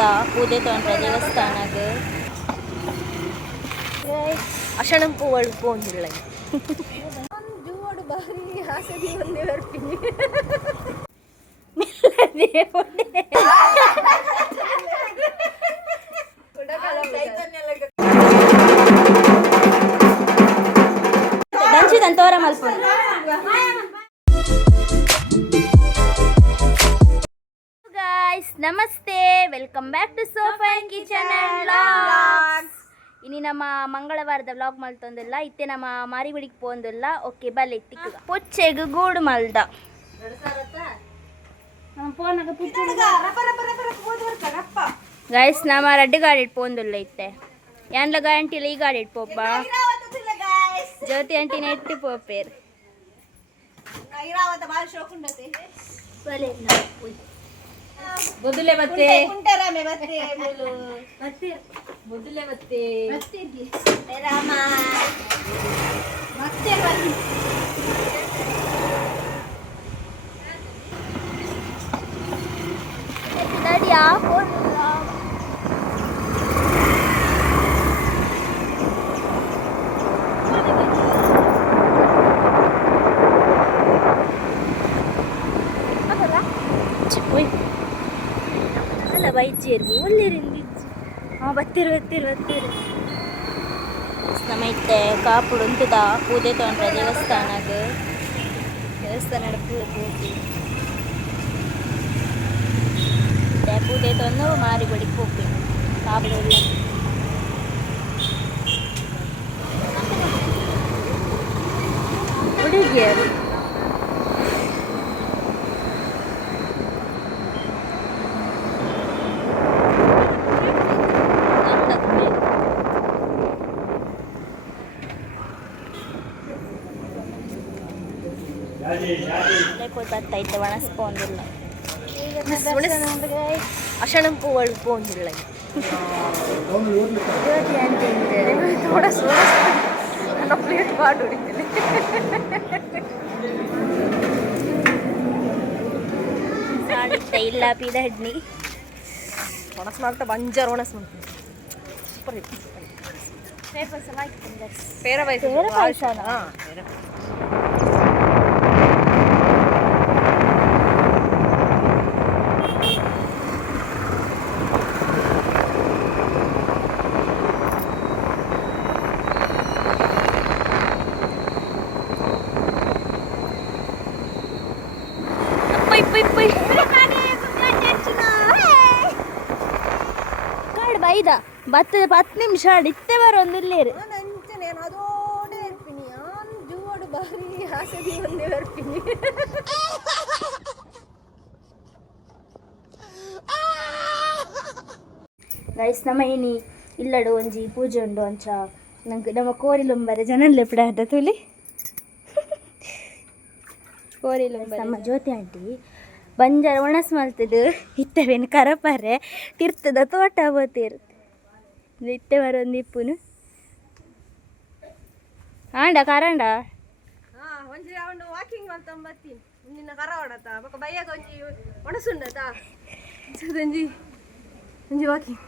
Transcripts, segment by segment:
ಉಂಟುದ ಪೂಜೆ ತೊಂಡ್ರೆ ದೇವಸ್ಥಾನಗ ಅಶಣಂ ಪೂವಳು ಪೋಂದಿಲ್ಲ ಜೂವಡು ಬಾರಿ ಆಸದಿ ಒಂದೇ ಬರ್ತೀನಿ ದಂಚಿದಂತವರ ಮಲ್ಪ ಗಾಯ್ಸ್ ನಮಸ್ತೆ welcome back to sofa kitchen and vlogs ಇನಿ ನಮ್ಮ ಮಂಗಳವಾರದ ವ್ಲಾಗ್ ಮಲ್ತೊಂದಿಲ್ಲ ಇತ್ತೆ ನಮ್ಮ ಮಾರಿಗುಡಿಗೆ ಪೋಂದಿಲ್ಲ ಓಕೆ ಬಲೆ ತಿಕ್ಕ ಪೊಚ್ಚೆಗ್ ಗೂಡು ಮಲ್ದ ಗೈಸ್ ನಮ್ಮ ರಡ್ಡು ಗಾಡಿ ಪೋಂದಿಲ್ಲ ಇತ್ತೆ ಯಾನ್ಲ ಗಾಂಟಿಲ್ಲ ಈ ಗಾಡಿ ಪೋಪ ಜ್ಯೋತಿ ಆಂಟಿನ ಎಟ್ಟು ಪೋಪೇರ್ ಬದುಲೆ ಮತ್ತೆ ಕುಂಟರಾಮೆ ಮತ್ತೆ ಮತ್ತೆ ಬದುಲೆ ಮತ್ತೆ ಮತ್ತೆ ರಾಮ ಮತ್ತೆ ನಡಿಯಾ ಬೈಚೇರು ಒಳ್ಳೆರಿಂದು ಬತ್ತಿರು ನಮ್ಮ ಇತ್ತೆ ಕಾಪುಡು ಉಂಟುದ ಪೂಜೆ ತೊಂಡ್ರೆ ದೇವಸ್ಥಾನಗ ಪೂಜೆ ತೊಂದು ಮಾರಿಗುಡಿಗೆ ಹೋಗ್ಬೇಕು ಕಾಪುಡು ಹುಡುಗಿಯರು ಬರ್ತೈತೆ ಒಣಸ್ಕೊಂಡಿಲ್ಲ ಅಶಣಂ ಪೂವಳು ಪೋಂದಿಲ್ಲ ಪ್ಲೇಟ್ ಪಾಡು ಹೊಡಿತೇನೆ ಇಲ್ಲ ಪೀದ ಹಡ್ನಿ ಒಣಸ್ ಮಾಡ್ತಾ ಬಂಜಾರ ಒಣಸ್ ಮಾಡ್ತೀನಿ ಸೂಪರ್ ಪೇರ ಪಾಯಸನ ಬೈದ ಬತ್ತದ 10 ನಿಮಿಷ ಇತ್ತೆ ಬರೋಂದಿಲ್ಲೇರು ಅದೋಡೆ ಇರ್ತೀನಿ ಜೂವಡು ಬಾರಿ ಆಸದಿ ಒಂದೇ ಬರ್ತೀನಿ ಗೈಸ್ ನಮ್ಮ ಏನಿ ಇಲ್ಲಡು ಒಂಜಿ ಪೂಜೆ ಉಂಡು ಅಂಚ ನಂಗೆ ನಮ್ಮ ಕೋರಿಲುಂಬರೆ ಜನನ್ಲೆ ಬಿಡಾದ ತುಲಿ ಕೋರಿಲುಂಬರೆ ನಮ್ಮ ಜ್ಯೋತಿ ಆಂಟಿ ಬಂಜಾರ ಒಣಸ್ ಮಲ್ತದು ಇತ್ತವೇನು ಕರಪರೆ ತಿರ್ತದ ತೋಟ ಬೋತೀರು ಇತ್ತೆ ಬರೋಂದು ಇಪ್ಪುನು ಆಂಡ ಕರಂಡ ಒಂಜಿ ರೌಂಡ್ ವಾಕಿಂಗ್ ಮಾಡ್ಕೊಂಬತ್ತೀನಿ ನಿನ್ನ ಕರ ಹೊಡತ ಬೊಕ ಬಯ್ಯಾಗ ಒಂಜಿ ಒಣಸುಂಡತ ಒಂಜಿ ಒಂಜಿ ವಾಕಿಂಗ್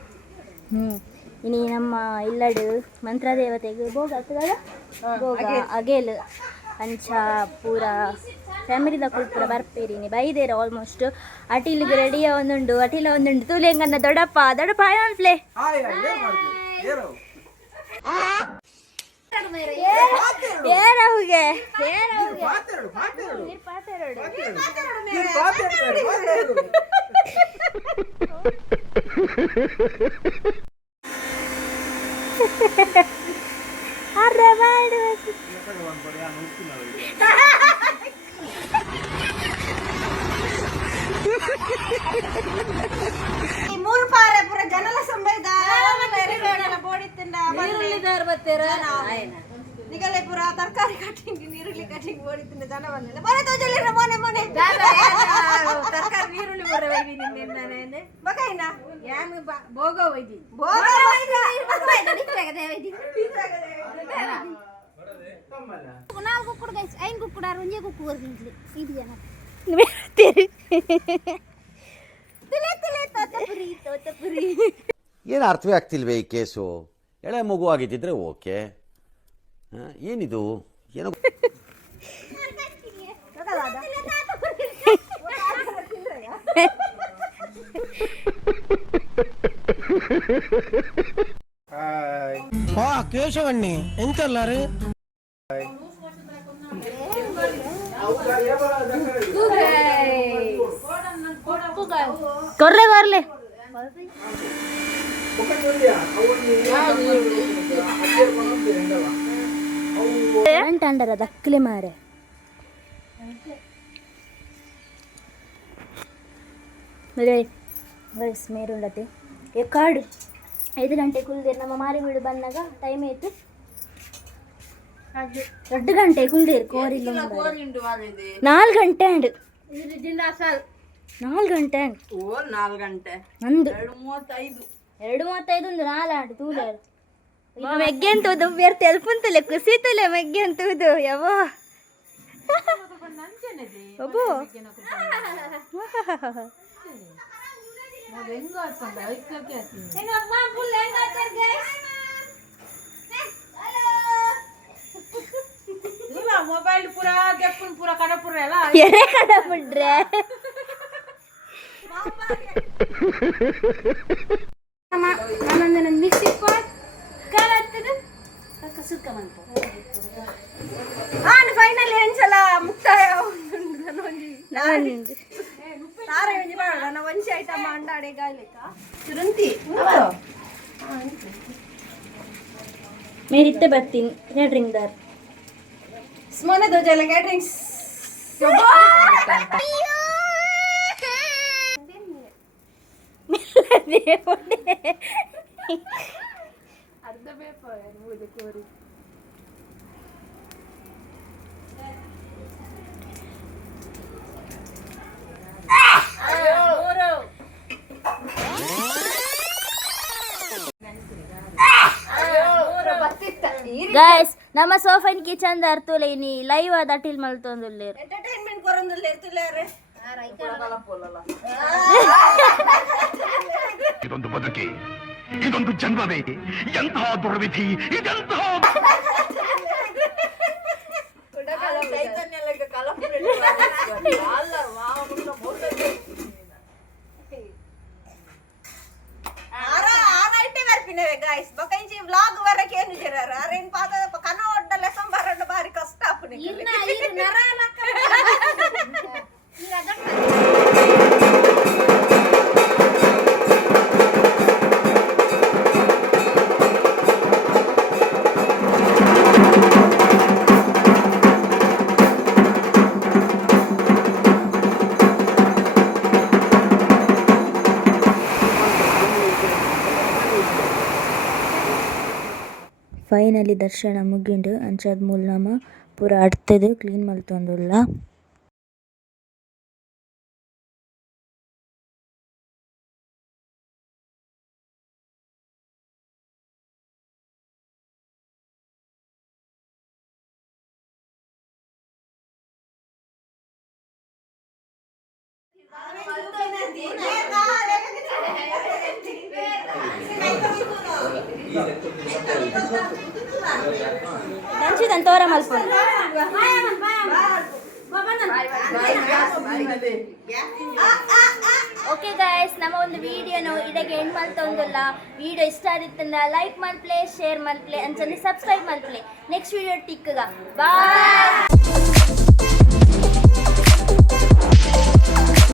ಇನಿ ನಮ್ಮ ಇಲ್ಲಡು ಮಂತ್ರ ದೇವತೆಗೆ ಭೋಗ ಆಗ್ತದಲ್ಲ ಭೋಗ ಅಗೇಲು ಅಂಚ ಪೂರ ಫ್ಯಾಮಿಲಿದ ಕುಲ್ಪುರ ಬರ್ಪೇರಿನಿ ಬೈದೇರ ಆಲ್ಮೋಸ್ಟ್ ಅಟಿಲಿಗೆ ರೆಡಿಯ ಒಂದುಂಡು ಅಟಿಲ ಒಂದುಂಡು ತೂಲೆಂಗನ್ನ ದೊಡ್ಡಪ್ಪ ಆಯನ್ಫ್ಲೆ ಏರಹುಗೆ ಅರೆ ಮಾಡು ಮೂರು ಪಾರೆ ಪುರ ಜನಲ ಸಂಬೈದ ಬೋಡಿತ್ತಿಂದ ನಿಗಲೆ ಪುರ ತರಕಾರಿ ಕಟ್ಟಿಂಗ್ ನೀರುಳ್ಳಿ ಕಟ್ಟಿಂಗ್ ಬೋಡಿತ್ತಿಂದ ಜನ ಬಂದಿಲ್ಲ ಬರ ತೋಜಲಿರ ಮನೆ ಮನೆ ತರಕಾರಿ ನೀರುಳ್ಳಿ ಬರ ಹೋಗಿ ನಿನ್ನೆ ಬಕೈನಾ ಯಾನು ಭೋಗ ಹೋಗಿ ಭೋಗ ನಾಲ್ಕು ಕುಕ್ಕುಡು ಗೈಸ್ 5 ಕುಕ್ಕುಡು 6 ಒಂಜೆ ಕುಕ್ಕು ಬರ್ದಿಂಗ್ಲಿ ಇದು ಜನ ಏನು ಅರ್ಥವೇ ಆಗ್ತಿಲ್ವೇ ಈ ಕೇಸು? ಎಳೆ ಮಗು ಆಗಿದ್ದಿದ್ರೆ ಓಕೆ, ಏನಿದು ಏನೋ ಕೇಶವಣ್ಣಿ ಎಂತಲ್ಲಾರು ಕೊರ್ಲೆ ಕೊರ್ಲೆ ಅಂಟಂಡರ ದಕ್ಕಲೆ ಮಾರೆ ಮೇರುಂಡತೆ ಕಾಡು 5 ಗಂಟೆ ಕುಲ್ದೇರು ನಮ್ಮ ಮಾರಿಬೀಡು ಬಂದಾಗ ಟೈಮ್ ಆಯ್ತು 2 ಗಂಟೆ ಕುಲ್ದೇರು ಕೋರಿಲ್ಲ 4 ಗಂಟೆ ಅಂಡು 4 ಗಂಟೆ ಅಂದು 2:35 ಒಂದು 4 ಆಡು ತೂಲೇರು ಮೆಗ್ಗೆ ಅಂತದ್ದು ಬೇರೆ ತೆಲ್ಪುಂತಲೆ ಕುಸಿತಲೆ ಮೆಗ್ಗೆ ಅಂತದ್ದು ಯಾವ ಅಬ್ಬೋ ಮೊಬೈಲ್ ಪೂರಾ ಗೆಪ್ಪನ್ ಪೂರಾ ಕಡಪುರ ಎಲ್ಲ ಎರೆ ಕಡ ಬಿಡ್ರೆ ನಾನೊಂದು ಮಿಕ್ಸಿ ಫೈನಲಿ ಹೆಂಚಲ ಮುಕ್ತಾಯ ತಾರೆ ಒಂಜಿ ಮಾಡೋಣ ನಾ ಒಂಚಿ ಐಟಮ್ ಅಂಡಾಡೆ ಗಾಯ್ಲಿಕ್ಕ ಚುರಂತಿ ಮೇರಿತ್ತೆ ಬರ್ತೀನಿ ಕ್ಯಾಟ್ರಿಂಗ್ ದಾರ್ ಸ್ಮೋನೆ ದೋಜೆಲ್ಲ ಕ್ಯಾಟ್ರಿಂಗ್ಸ್ ಅರ್ಧ ಬೇಕು ಕೋರಿ ಗೈಸ್ ನಮ್ಮ ಸೋಫನ್ ಕಿಚನ್ ದಾರ್ತುಲೆ ಇನಿ ಲೈವ್ ಆದ ಅಟಿಲ್ ಮಲ್ತೊಂದುಲ್ಲೇರು ಎಂಟರ್ಟೈನ್ಮೆಂಟ್ ಕೊರೊಂದುಲ್ಲೇರು ತುಲೇರು ಇದೊಂದು ಬದುಕಿ, ಇದೊಂದು ಜನ್ಮವೇ, ಎಂತಹ ದುರ್ವಿಧಿ ಇದೆಂತಹ ಗೈಸ್ ಬಕಂಜಿ ವ್ಲಾಗ್ ವರಕ್ಕೆ ಏನು ಜರಾರ ಅರೇನ್ ಪಾದ ಕನ ಒಡ್ಡಲೆ ಸಂಬಾರಣ್ಣ ಬಾರಿ ಕಷ್ಟ ಆಪುನಿ ಫೈನಲಿ ದರ್ಶನ ಮುಗಿಂಡು ಅಂಚಾದ ಮೂಲ ನಮ್ಮ ಪೂರ ಅಡ್ತದು ಕ್ಲೀನ್ ಮಲ್ತೊಂದುಲ್ಲ. ದಂಚಿದಂತವರ ಮಲ್ಪೊಂಡು ಓಕೆ ಗೈಸ್ ನಮ್ಮ ಒಂದು ವಿಡಿಯೋನು ಇಡೆಗೆ ಎಂಡ್ ಮಲ್ತೊಂದುಲ್ಲ. ವಿಡಿಯೋ ಇಷ್ಟ ಆಗಿತ್ತಂದ ಲೈಕ್ ಮಲ್ಪ್ಲೆ, ಶೇರ್ ಮಲ್ಪ್ಲೆ ಅಂಚನೆ ಸಬ್ಸ್ಕ್ರೈಬ್ ಮಲ್ಪ್ಲೆ. ನೆಕ್ಸ್ಟ್ ವಿಡಿಯೋ ಟಿಕ್ಕಗ ಬಾಯ್.